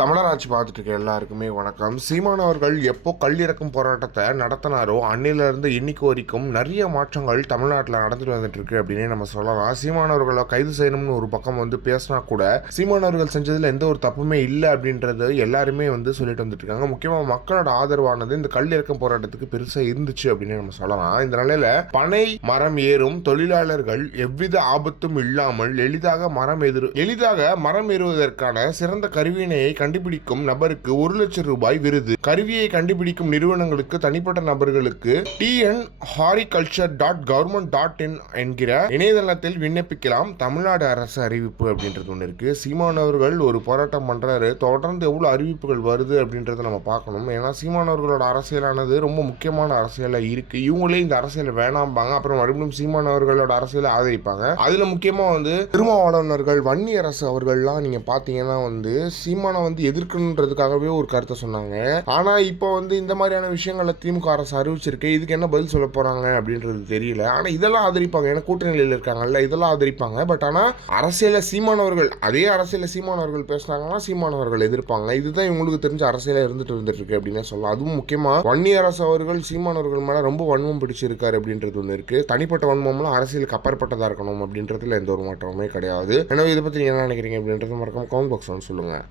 தமிழராட்சி பார்த்துட்டு இருக்க எல்லாருக்குமே வணக்கம். சீமான் அவர்கள் எப்போ கல்லிறக்கும் போராட்டத்தை நடத்தினாரோ அன்னிலிருந்து இன்னைக்கு வரைக்கும் நிறைய மாற்றங்கள் தமிழ்நாட்டில் நடந்துட்டு வந்துட்டு இருக்கு அப்படின்னே நம்ம சொல்லலாம். சீமான் அவர்களை கைது செய்யணும்னு ஒரு பக்கம் வந்து பேசினா கூட சீமான் அவர்கள் செஞ்சதில் எந்த ஒரு தப்புமே இல்லை அப்படின்றது எல்லாருமே வந்து சொல்லிட்டு வந்துட்டு இருக்காங்க. முக்கியமாக மக்களோட ஆதரவானது இந்த கல்லிறக்கும் போராட்டத்துக்கு பெருசாக இருந்துச்சு அப்படின்னு நம்ம சொல்லலாம். இந்த நிலையில பனை மரம் ஏறும் தொழிலாளர்கள் எவ்வித ஆபத்தும் இல்லாமல் எளிதாக மரம் எதிர் எளிதாக மரம் ஏறுவதற்கான சிறந்த கருவியினையை கண்டுபிடிக்கும் நபருக்கு ஒரு லட்சம் ரூபாய் விருது. கருவியை கண்டுபிடிக்கும் நிறுவனங்களுக்கு தனிப்பட்ட நபர்களுக்கு TN horticulture dot government dot in என்கிற இணையதளத்தில் விண்ணப்பிக்கலாம். தமிழ்நாடு அரசு அறிவிப்பு அப்படின்றது ஒன்று இருக்கு. சீமானவர்கள் ஒரு போராட்டம் பண்றாரு. தொடர்ந்து எவ்வளவு அறிவிப்புகள் வருது அப்படின்றத நம்ம பார்க்கணும். ஏன்னா சீமானவர்களோட அரசியலானது ரொம்ப முக்கியமான அரசியலா இருக்கு. இவங்களே இந்த அரசியல் வேணாம்பாங்க. அப்புறம் மறுபடியும் சீமானவர்களோட அரசியலை ஆதரிப்பாங்க. அதுல முக்கியமா வந்து திருமாவளவர்கள் வன்னி அரசு அவர்கள்லாம் நீங்க பாத்தீங்கன்னா வந்து சீமான வந்து எதிர்க்கணுன்றதுக்காகவே ஒரு கருத்தை சொன்னாங்க. ஆனா இப்போ வந்து இந்த மாதிரியான விஷயங்களை திமுக அரசு அறிவிச்சிருக்கு. இதுக்கு என்ன பதில் சொல்ல போறாங்க அப்படின்றது தெரியல. ஆனா இதெல்லாம் ஆதரிப்பாங்க. ஏன்னா கூட்டணியில் இருக்காங்கல்ல இதெல்லாம் ஆதரிப்பாங்க. பட் ஆனா அரசியல சீமானவர்கள் அதே அரசியல சீமானவர்கள் பேசுனாங்கன்னா சீமானவர்கள் எதிர்ப்பாங்க. இதுதான் இவங்களுக்கு தெரிஞ்ச அரசியலாக இருந்துட்டு இருந்துட்டு இருக்கு அப்படின்னு சொல்லலாம். அதுவும் முக்கியமா வன்னி அரசு அவர்கள் சீமானவர்கள் மேல ரொம்ப வன்மம் பிடிச்சிருக்காரு அப்படின்றது ஒன்று இருக்கு. தனிப்பட்ட வன்மம்லாம் அரசியலுக்கு அப்பாற்பட்டதா இருக்கணும் அப்படின்றதுல எந்த ஒரு மாற்றமுமே கிடையாது. எனவே இதை பத்தி என்ன நினைக்கிறீங்க அப்படின்றது மறக்காம கவுண்ட் பாக்ஸ் வந்து சொல்லுங்க.